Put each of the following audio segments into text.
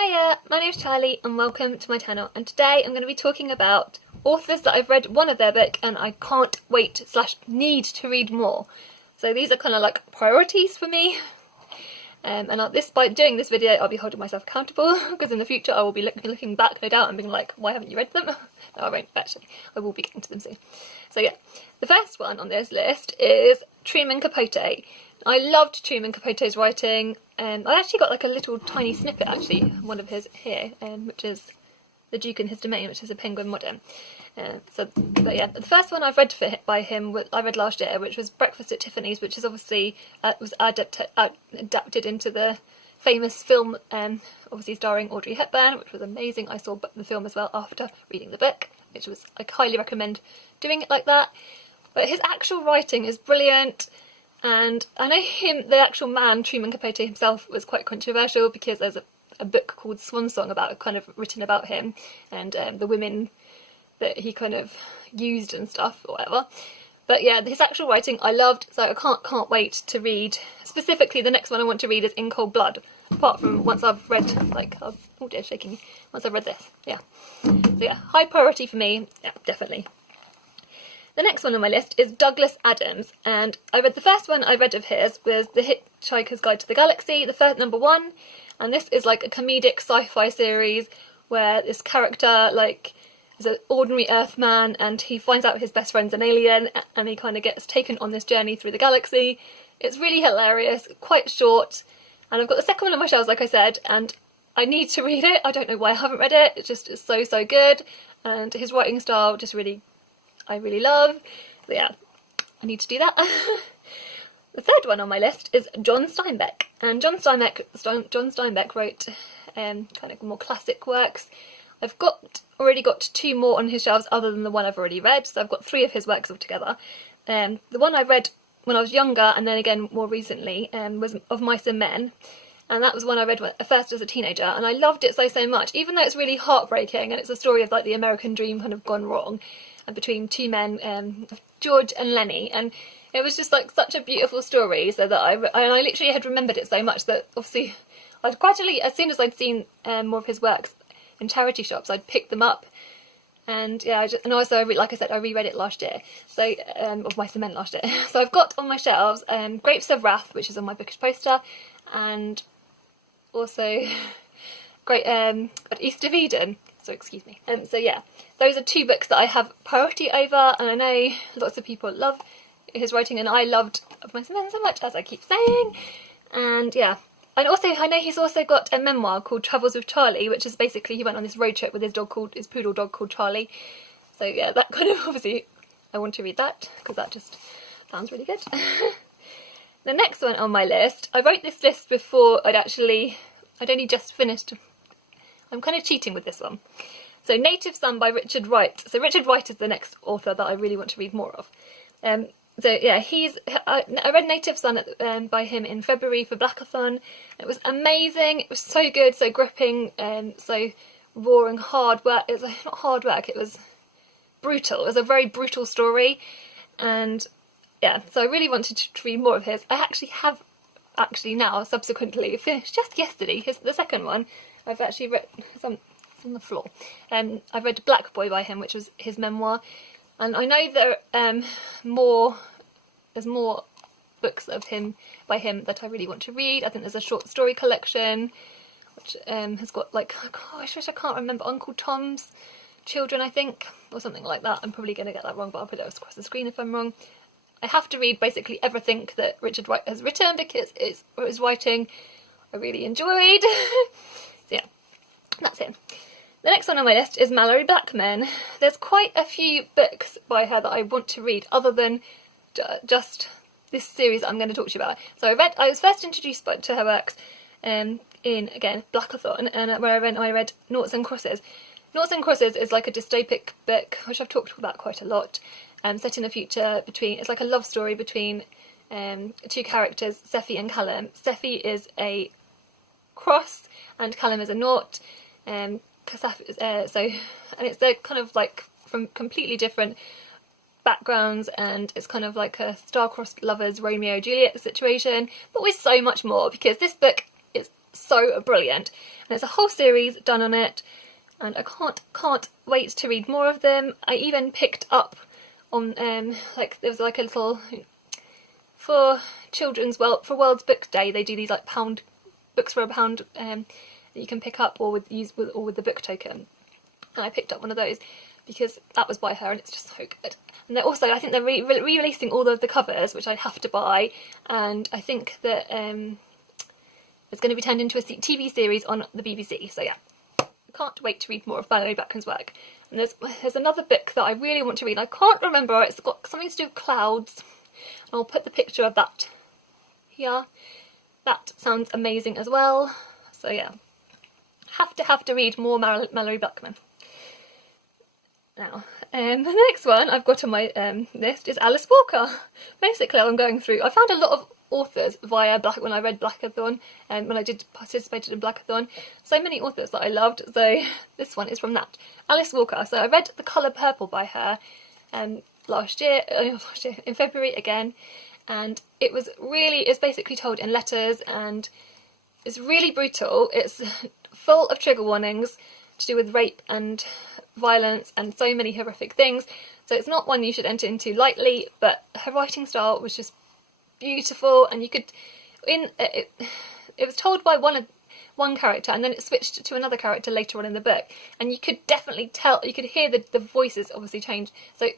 Hiya, my name's Charlie and welcome to my channel, and today I'm going to be talking about authors that I've read one of their book and I can't wait / need to read more. So these are kind of like priorities for me. By doing this video I'll be holding myself accountable because in the future I will be looking back no doubt and being like, why haven't you read them? No, I won't actually. I will be getting to them soon. So yeah, the first one on this list is Truman Capote. I loved Truman Capote's writing. I actually got like a little tiny snippet actually, one of his here, which is The Duke and His Domain, which is a Penguin modern. But yeah, the first one I've read by him, I read last year, which was Breakfast at Tiffany's, which is obviously was adapted into the famous film, obviously starring Audrey Hepburn, which was amazing. I saw the film as well after reading the book, which was, I highly recommend doing it like that. But his actual writing is brilliant. And I know the actual man, Truman Capote himself, was quite controversial because there's a book called Swan Song written about him and the women that he kind of used and stuff or whatever. But yeah, his actual writing I loved, so I can't wait to read. Specifically, the next one I want to read is In Cold Blood. Apart from once I've read, oh dear, shaking me. Once I've read this, yeah. So yeah, high priority for me, yeah, definitely. The next one on my list is Douglas Adams, and the first one I read of his was The Hitchhiker's Guide to the Galaxy, the first #1, and this is like a comedic sci-fi series where this character is an ordinary Earthman and he finds out his best friend's an alien and he kind of gets taken on this journey through the galaxy. It's really hilarious, quite short, and I've got the second one on my shelves like I said, and I need to read it. I don't know why I haven't read it, it's so good, and his writing style I really love. So yeah, I need to do that. The third one on my list is John Steinbeck, and John Steinbeck wrote kind of more classic works. I've already got 2 more on his shelves other than the one I've already read, so I've got 3 of his works altogether. The one I read when I was younger and then again more recently was Of Mice and Men, and that was one I read first as a teenager, and I loved it so much, even though it's really heartbreaking and it's a story of like the American dream kind of gone wrong, and between 2 men, George and Lenny, and it was just like such a beautiful story, so that I literally had remembered it so much that obviously I'd gradually, as soon as I'd seen more of his works in charity shops, I'd pick them up, and yeah, and also like I said, I reread it last year, so Of Mice and Men last year. So I've got on my shelves Grapes of Wrath, which is on my bookish poster, and also East of Eden. So excuse me. So yeah, those are 2 books that I have priority over, and I know lots of people love his writing, and I loved Of Mice and Men so much, as I keep saying. And yeah, and also I know he's also got a memoir called Travels with Charlie, which is basically he went on this road trip with his poodle dog called Charlie. So yeah, that kind of obviously I want to read that because that just sounds really good. The next one on my list, I wrote this list before I'd only just finished. I'm kind of cheating with this one. So Native Son by Richard Wright. So Richard Wright is the next author that I really want to read more of. So yeah, I read Native Son by him in February for Blackathon. It was amazing. It was so good, so gripping, so raw and hard work. It was not hard work, it was brutal. It was a very brutal story, and yeah, so I really wanted to read more of his. I have now subsequently finished just yesterday the second one. I've actually read it's on the floor. I've read Black Boy by him, which was his memoir, and I know there there's more books by him that I really want to read. I think there's a short story collection which has got I can't remember, Uncle Tom's Children, I think, or something like that. I'm probably going to get that wrong, but I'll put it across the screen if I'm wrong. I have to read basically everything that Richard Wright has written because his writing I really enjoyed. So yeah, that's him. The next one on my list is Malorie Blackman. There's quite a few books by her that I want to read other than just this series that I'm going to talk to you about. So I was first introduced to her works in, again, Blackathon, and where I read Noughts and Crosses. Noughts and Crosses is like a dystopic book, which I've talked about quite a lot, set in a future it's like a love story between 2 characters, Sephi and Callum. Sephi is a cross and Callum is a nought. And they're kind of like from completely different backgrounds, and it's kind of like a star-crossed lovers Romeo and Juliet situation, but with so much more, because this book is so brilliant. And there's a whole series done on it, and I can't wait to read more of them. I even picked up on like there was like a little for children's for World's Book Day. They do these like pound books for £1 that you can pick up or with the book token. And I picked up one of those because that was by her, and it's just so good. And they're also, I think they're re-releasing all of the covers, which I have to buy, and I think that it's going to be turned into a TV series on the BBC. So yeah, I can't wait to read more of Malorie Blackman's work. And there's another book that I really want to read. I can't remember. It's got something to do with clouds. And I'll put the picture of that here. That sounds amazing as well. So yeah, have to read more Malorie Blackman. Now, the next one I've got on my list is Alice Walker. Basically, I'm going through. I found a lot of authors via when I read Blackathon, and when I participated in Blackathon. So many authors that I loved. So this one is from that, Alice Walker. So I read The Colour Purple by her last year in February again, and it's basically told in letters, and it's really brutal. It's full of trigger warnings to do with rape and violence and so many horrific things, so it's not one you should enter into lightly, but her writing style was just beautiful, and you could it was told by one character, and then it switched to another character later on in the book, and you could definitely tell, you could hear the voices obviously change. So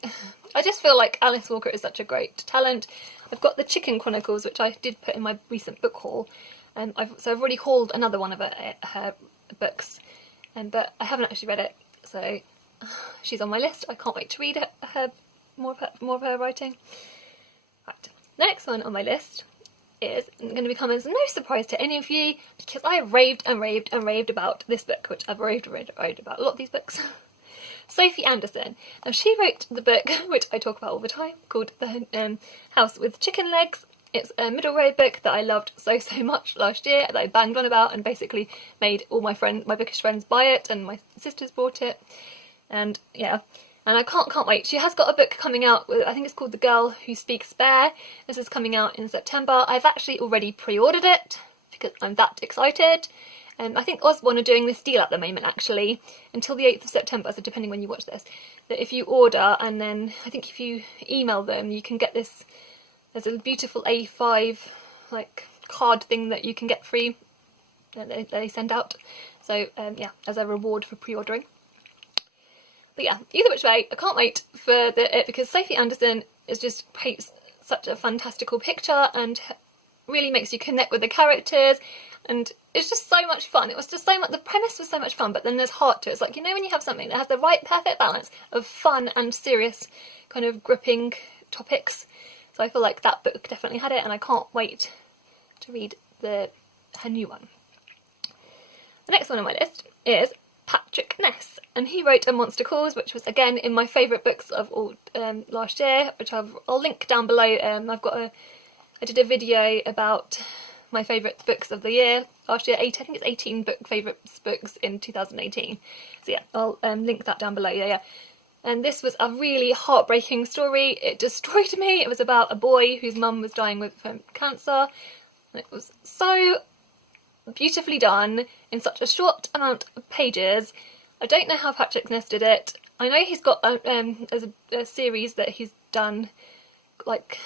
I just feel like Alice Walker is such a great talent. I've got the Chicken Chronicles, which I did put in my recent book haul, and I've already hauled another one of her books, but I haven't actually read it. So she's on my list. I can't wait to read more of her writing. Right, next one on my list is going to become as no surprise to any of you, because I have raved and raved and raved about this book, which I've raved about a lot of these books. Sophie Anderson. Now, she wrote the book, which I talk about all the time, called The House with Chicken Legs. It's a middle grade book that I loved so much last year, that I banged on about and basically made all my bookish friends buy it, and my sisters bought it. And yeah, and I can't wait. She has got a book coming out, I think it's called The Girl Who Speaks Bear. This is coming out in September. I've actually already pre-ordered it because I'm that excited. And I think Osborne are doing this deal at the moment, actually, until the 8th of September, so depending when you watch this, that if you order, and then I think if you email them, you can get this. There's a beautiful A5 like card thing that you can get free that they send out. So yeah, as a reward for pre-ordering. But yeah, either which way, I can't wait for it, because Sophie Anderson paints such a fantastical picture and really makes you connect with the characters, and it's just so much fun. It was just so much, the premise was so much fun, but then there's heart to it. It's like, you know, when you have something that has the right perfect balance of fun and serious kind of gripping topics. So I feel like that book definitely had it, and I can't wait to read her new one. The next one on my list is Patrick Ness, and he wrote A Monster Calls, which was again in my favourite books of all last year, which I'll link down below. I did a video about my favourite books of the year last year. I think it's 18 favourite books in 2018. So yeah, I'll link that down below. Yeah. And this was a really heartbreaking story. It destroyed me. It was about a boy whose mum was dying with cancer. And it was so beautifully done in such a short amount of pages. I don't know how Patrick Ness did it. I know he's got a series that he's done, like,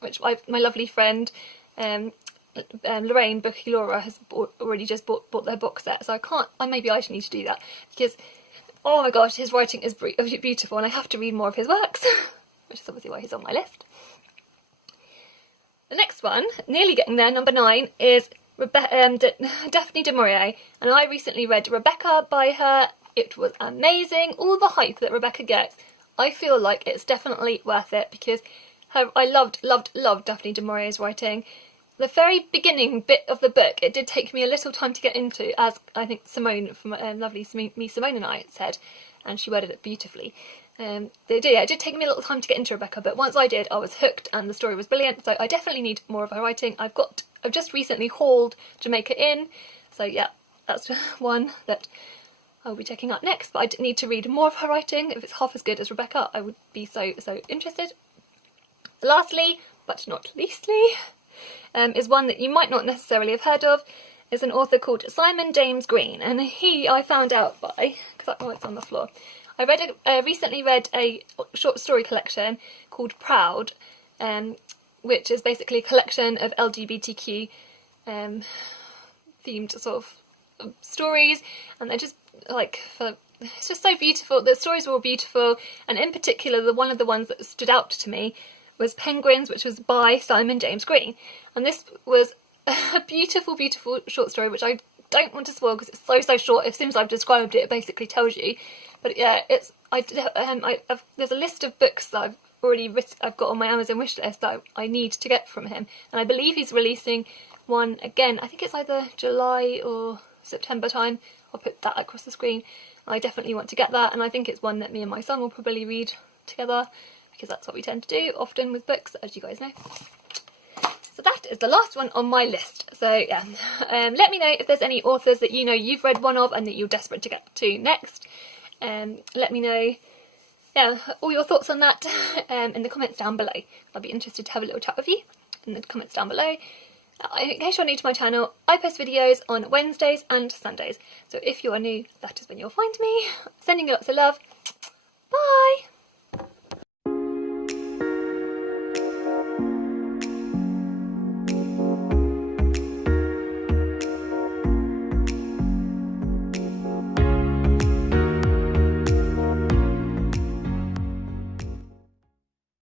which my lovely friend Lorraine Bookie Laura has already just bought their box set. So maybe I should need to do that, because oh my gosh, his writing is beautiful, and I have to read more of his works, which is obviously why he's on my list. The next one, nearly getting there, number 9, is Daphne du Maurier, and I recently read Rebecca by her. It was amazing. All the hype that Rebecca gets, I feel like it's definitely worth it, because I loved Daphne du Maurier's writing. The very beginning bit of the book, it did take me a little time to get into, as I think Simone from lovely Simone and I said, and she worded it beautifully. It did take me a little time to get into Rebecca, but once I did, I was hooked, and the story was brilliant. So I definitely need more of her writing. I've just recently hauled Jamaica Inn, so yeah, that's one that I'll be checking out next. But I need to read more of her writing. If it's half as good as Rebecca, I would be so interested. Lastly, but not leastly, is one that you might not necessarily have heard of, is an author called Simon James Green, and I found out by, because it's on the floor. I recently read a short story collection called Proud, which is basically a collection of LGBTQ themed sort of stories, and they're just like, it's just so beautiful. The stories were all beautiful, and in particular, one of the ones that stood out to me was Penguins, which was by Simon James Green, and this was a beautiful, beautiful short story, which I don't want to spoil because it's so short. As soon as I've described it, it basically tells you. But yeah, there's a list of books that I've got on my Amazon wish list that I need to get from him, and I believe he's releasing one again. I think it's either July or September time. I'll put that across the screen. I definitely want to get that, and I think it's one that me and my son will probably read together, because that's what we tend to do often with books, as you guys know. So that is the last one on my list. So yeah, let me know if there's any authors that you know you've read one of and that you're desperate to get to next. Let me know, yeah, all your thoughts on that in the comments down below. I'll be interested to have a little chat with you in the comments down below. In case you're new to my channel, I post videos on Wednesdays and Sundays. So if you are new, that is when you'll find me. Sending you lots of love. Bye!